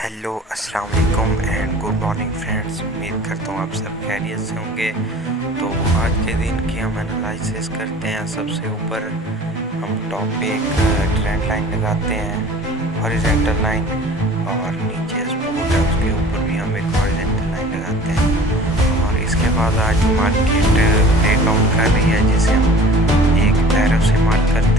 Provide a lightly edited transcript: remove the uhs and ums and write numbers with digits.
Hello अस्सलाम वालेकुम and good morning friends. उम्मीद करता हूँ आप सब खैरियत से होंगे। तो आज के दिन की हम एनालिसिस करते हैं। सबसे ऊपर हम टॉप पे एक ट्रेंड लाइन लगाते हैं, हॉरिजॉन्टल लाइन, और नीचे सपोर्ट है उसके ऊपर भी हम एक हॉरिजॉन्टल लाइन लगाते हैं। और इसके बाद आज मार्केट ब्रेकआउट कर रही है, जिसे हम एक एरो से मार्क करते